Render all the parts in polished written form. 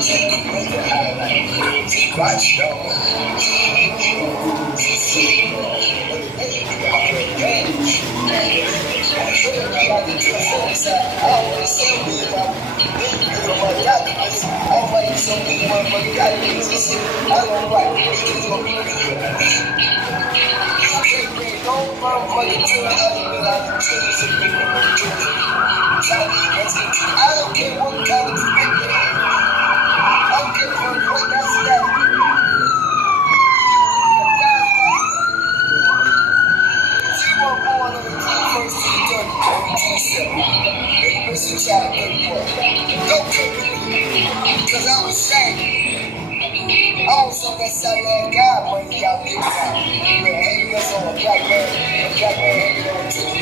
I don't care what kind of commitment. I don't care what that's that. She won't go on the 21st to the 30th, 27. Mr. Child 31. Don't come with me. Because I was saying, I was on that Saturday God money y'all giving out. You been hanging us on a black man hanging on $20.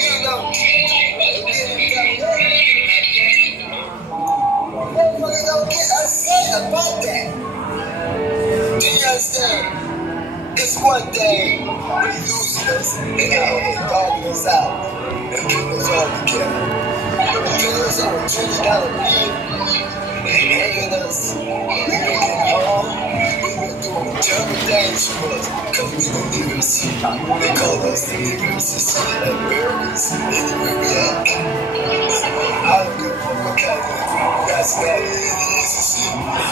You know, motherfuckers don't get upset about that. Do you understand? It's one thing we're using us and dogging us out and putting us all together. But putting us on a $20 bill and hanging us, we've been getting home, we've been doing terrible things for us because we the niggers. They call us the niggers, the city Americans, anywhere we at. I don't give a fuck what kind of that's bad it is to see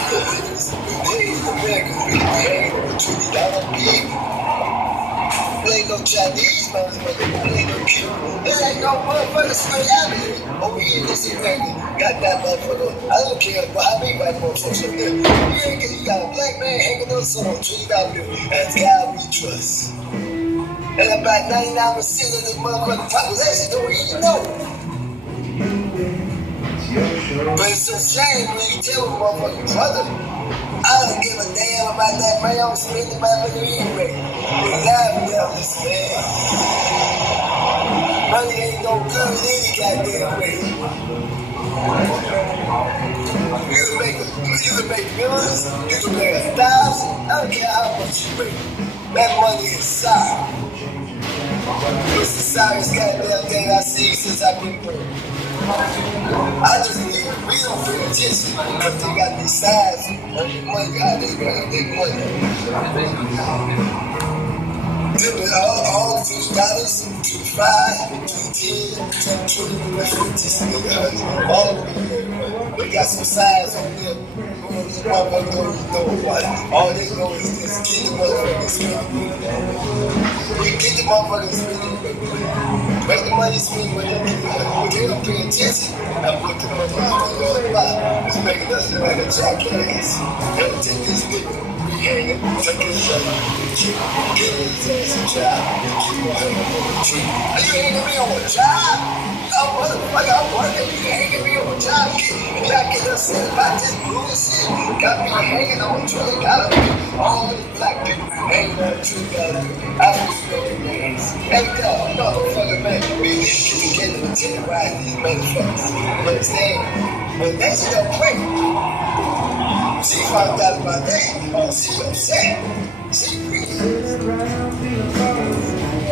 the niggers. The Americans really paying over $20 bill. There ain't no Chinese motherfucker. There ain't no Cuban. There ain't no motherfucker straight out of here. Over here in this America, got that motherfucker. I don't care how many white motherfuckers up there. You got a black man hanging on some $20 bill. That's God we trust. And about 99% of this motherfucking population don't even know. But it's a shame when you tell a motherfucking brother, I don't give a damn about that money. I'm spending my money anyway. We're laughing at this, man. Money ain't no good in any goddamn way. You can make millions, you can make 1,000. I don't care how much you make. That money is sour. It's the sourest goddamn thing I see since I've been born. I just believe we don't pay attention because they got these signs on the money, how they make their money. All $2, to 5, to 10, to 20, all of them. They got some signs on them. These motherfuckers don't even know what. All they know is this: get the motherfuckers spending. We get the motherfuckers spending. Make the money swing with it. But they don't pay attention and put the money on the spot. It's making us look like a jackass. They'll take this nigga, we hang him, take his brother, get his ass a job, keep on hanging on the tree. Are you hanging me on a job? Oh, motherfucker, I'm working. You hanging me on a job. Y'all get upset about this bullshit. Got me hanging on $20. All these black people hanging on $2. I was making names. Hey, dog, motherfucker, man. We need to get together and terrorize these motherfuckers. You understand? But that shit don't play. She found out about that. Oh, she upset. She really.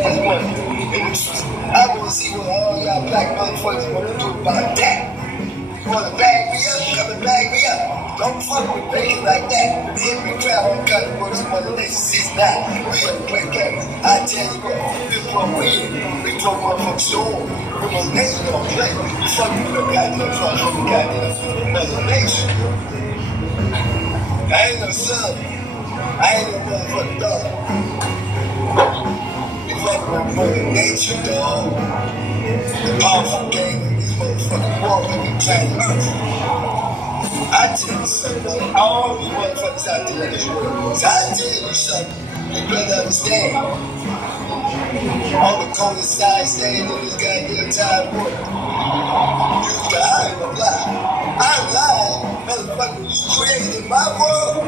That's one. I want to see what all y'all black motherfuckers want to do about that. You want to bag me up? Come and bag me up. Don't fuck with bacon like that. Hit me crap on kind of works in Mother Nature 6'9". We don't play games. I tell you what, we from win. We from motherfucking storm. We Mother Nature don't play. We fucking with the goddamn Mother Nature. I ain't no son. I ain't no motherfucking dog. With Mother Nature, dog. The powerful game in this motherfucking world in the planet Earth. I tell you something, all you motherfuckers out there in this world. So I tell you something, you better understand. All the coldest side staying in this goddamn time world. I ain't gonna lie. I'm lying, motherfucker. You created my world.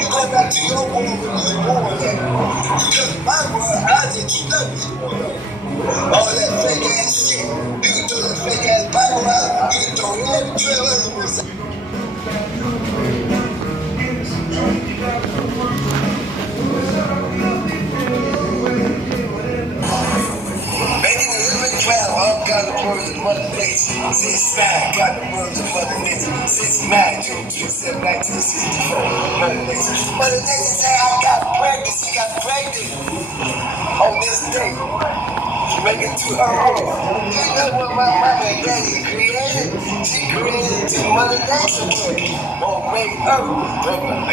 You go back to your world when you were born at. Because my world, I let you know what's going on. All that fake ass shit. You can throw that fake ass Bible out. You can throw every trail other out. Making the living travel, all kind of words of Mother Nature. 6'9", got the words of Mother Nature. 6'9", June 27, 1964. Mother Nature. Mother Nature say I got pregnant. She got pregnant on this day. She make it to her home. You know what my mama and daddy created? She created to Mother Nature again. Won't make Earth.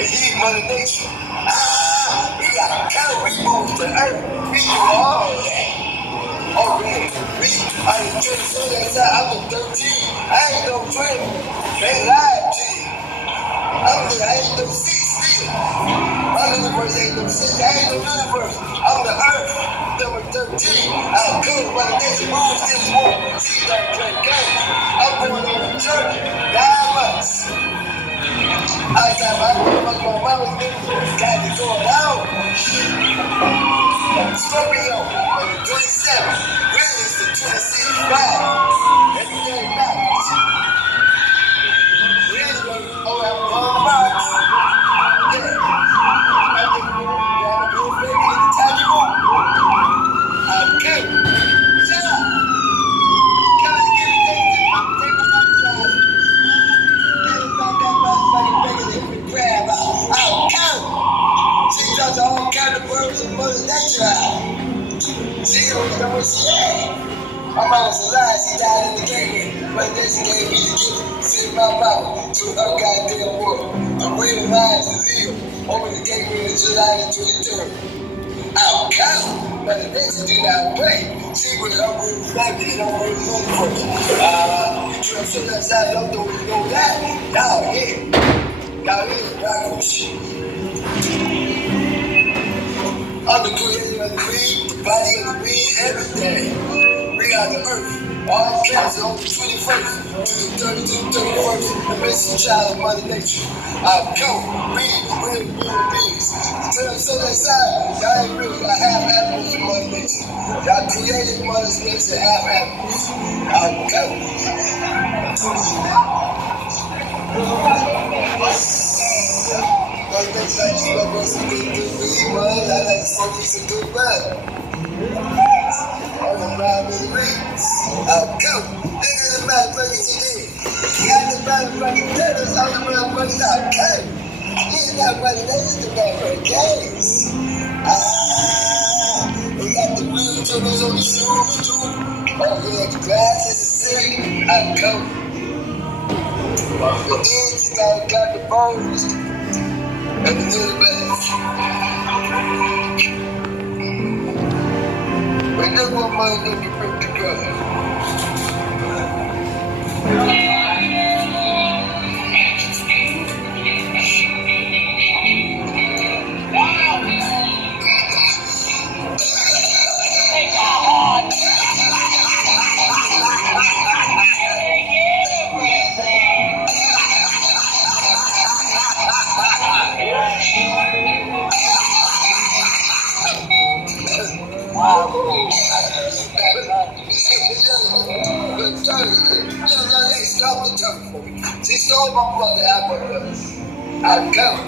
He Mother Nature. We got calorie moves to Earth. We do all that. Already. I ain't doing so that time. I was 13. I ain't no 20. They lied to you. I ain't no 6 still. My universe ain't no 6. I ain't no universe. I'm the Earth. Number 13. I'm good. My nation moves this war. She don't play games. I'm going on a journey. 9 months. I got my mama's nigga. Got to go out. Scorpio, 27. Really is the 26th ride. Everything matters. Really, I'm going back. Yeah. I'm going to be in the tiny room. I'm good. Shut up. Come and give me take my drive. Everybody got my bigger than the crab. I'm good. She does all kind of birds and Mother Nature out. She don't know what she had. My mama's alive, she died in the gateway. But then she gave me the gift, send my mama to her goddamn world. I'm waiting lines to live over the gateway of July the 23rd. I'm counting, but the next do not play. She was her real family and her real universe. You know, so that's how y'all don't know that. Y'all here. Y'all here, y'all shit. I'm the creator of the weed, the body of the weed, everything. We got the earth. All cancer on the 21st to the 30th to the 31st. The missing child of Mother Nature. I'm cold, real human beings. Tell them so that side, y'all ain't really got half animals in Mother Nature. Y'all created Mother Nature half animals. I'm cold. Mother Nature like you love us some good weed, man. I like to smoke you some good bud. I'm around with the rings. I'm cold. Niggas the motherfuckers you did. You got the motherfucking turtles on the motherfuckers. I'm cold. You ain't got money, they just the motherfucking games. We got the real turtles on the shoes too. Oh yeah, the grass is the city. I'm cold. The kids got the bones and the little bags. We look what money can bring together. Stop the tongue for me. She sold my brother Africa. I'd come.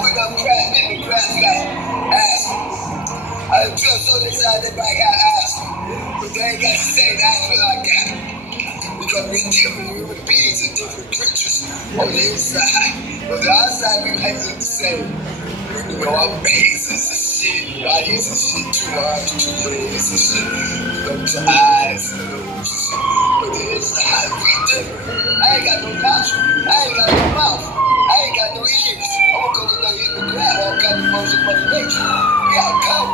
We got crap, baby crap got ass. I feel so inside that I got ass. But they ain't got to say that's what I got. Because we different human beings and different creatures on the inside. But the outside we like the same. You know, our faces and shit, bodies and shit, 2 arms, 2 legs and shit, you know, 2 eyes and nose. But the inside, we different. I ain't got no nostril. I ain't got no mouth. I ain't got no ears. I'm gonna go in there and grab all kinds of motion from the nature. We got cold.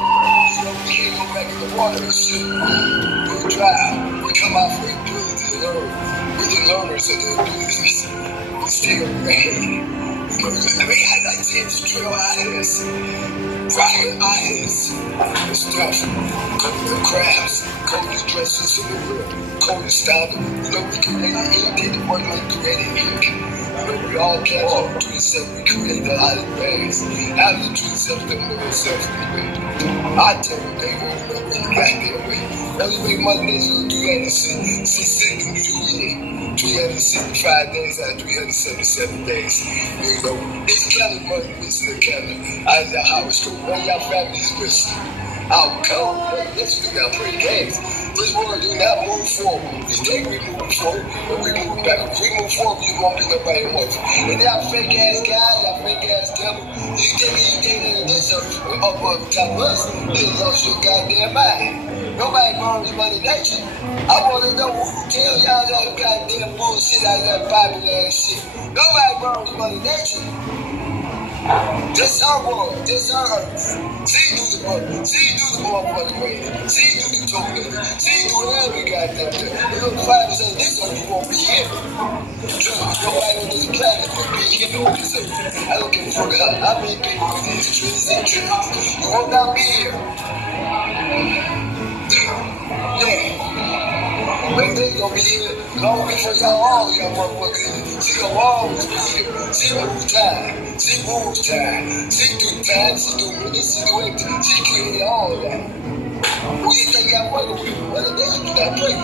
You know, we can't go back in the water and shit. We dry. We come out for the ability to learn. We're the learners of the abilities. We still ready. We got like 10 drill eyes, rocket eyes, and stuff. Cold crabs, cold dresses in the world, cold style. You know, we created ink, they the one that created ink. You know, we all came on 27, we created a lot of things. After 27, they know themselves anyway. I tell them they won't know when you got their way. Only way Mother Nature will do that is she sit in the year. 365 days out of 377 days. You know, it's kind of Mother Nature, kind of. I don't know how it's going. One of y'all families missing. Our code, let's do not play games. This world do not move forward. We think we move forward, but we move back. If we move forward, you won't be nobody else. And that fake ass guy, that fake ass devil, you think anything in this earth up on top of us, you lost your goddamn mind. Nobody borrows money nature. I want to know who tell y'all that goddamn bullshit out of that Bible ass shit. Nobody borrows money nature. This our world, this our earth. See do the work, see do the motherfucking way, see do the token, see do every goddamn thing. You know the Bible says this earth won't be here. Trust me, nobody on this planet will be here on this earth. I don't give a fuck how many people with these trees and trees. You will not be here. Yeah. But they gonna be here long before y'all all y'all motherfuckers. She gonna always be here. She moves time. She moves time. She do time. She do minutes. She do everything. She created all that. Who you think y'all working with? Well, they do not play.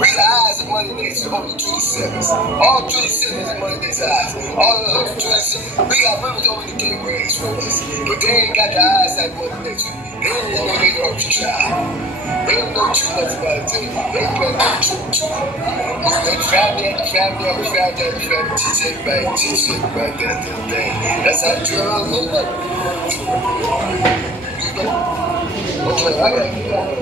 Read the eyes of Money Nation, only 27s. All 27s are Money Nation's eyes. All of them 27. We got women over the gateways for us. But they ain't got the eyes like Money Nation. They don't know they earth child. They don't know too much about it. They better know too much. They found that, teach everybody that thing. That's how drugs look. Okay, I gotta get out of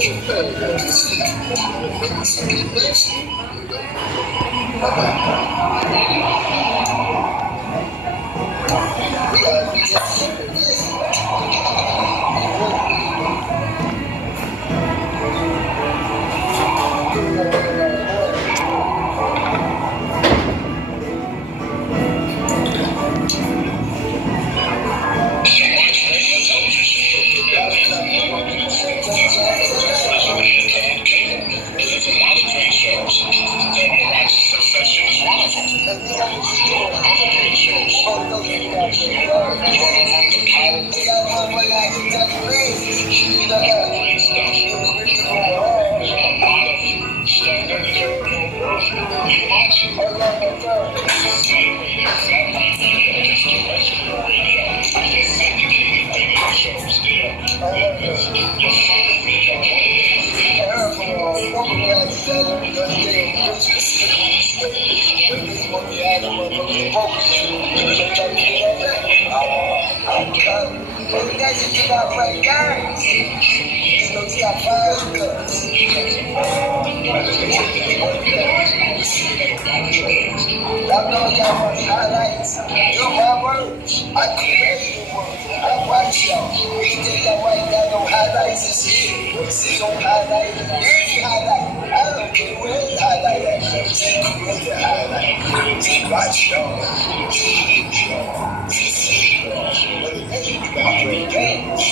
I know y'all want highlights. Do my words. I created words. I watch y'all. We think y'all ain't got no highlights and shit. See no highlight. Any highlight. I don't care where the highlight at. See created highlight. See watch y'all. See hit y'all. See y'all. But it ain't about great games.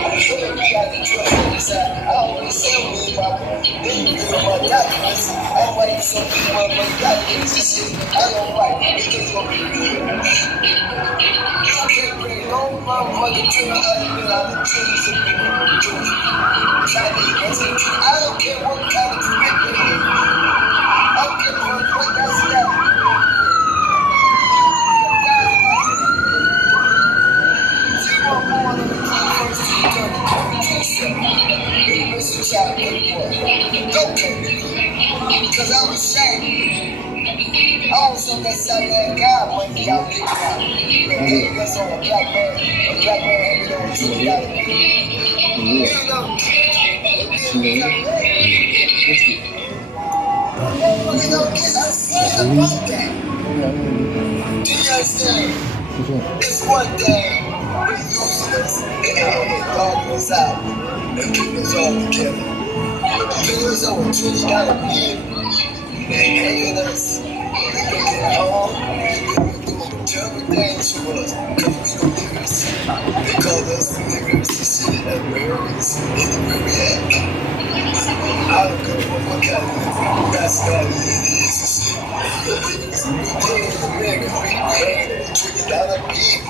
I'm sure we got the truth on the side. I always say we about then you get my documents. I wait so people want my documents and shit. I don't write because you're real. You can't bring no motherfucking to the other than all the trees and people. Chinese, I don't care what kind of commitment it is. I don't care what that's that. Because I was saying, I was on that side of that guy when y'all get out. But hey, that's on a black man hanging on $20 bill. You know, we don't get upset about that. Do you understand? It's one thing we're using us and dogging us out and keeping us all together. Figures over $20 bill and hanging us. We making it home. Doing terrible things to us because we the niggers. They call us the niggers and shit at Americans anywhere we at. I don't give a what kind of mascot it is and shit. We in America, we had $20 bill.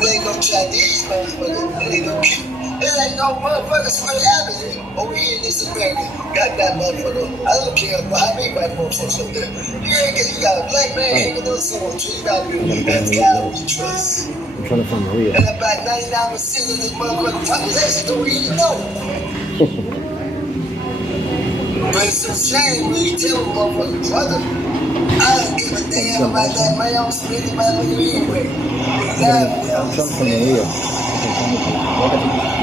We ain't no Chinese motherfucker, they ain't no cute. It ain't no motherfuckers for happening over here in this America. Got that motherfucker. I don't care about how many white motherfuckers over there. You got a black man hanging on someone too. You got to be that's God we trust. I'm trying to find Maria. And about 99% of this motherfucking population don't even know. But it's a shame when you tell a motherfucking brother, I don't give a damn about that man. I'm spending my money anyway. I'm trying to find Maria.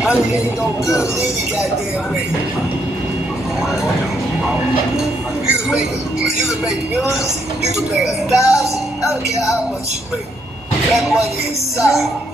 Money ain't no good any goddamn way. You can make millions, you can make 1,000, I don't care how much you make. That money is solid.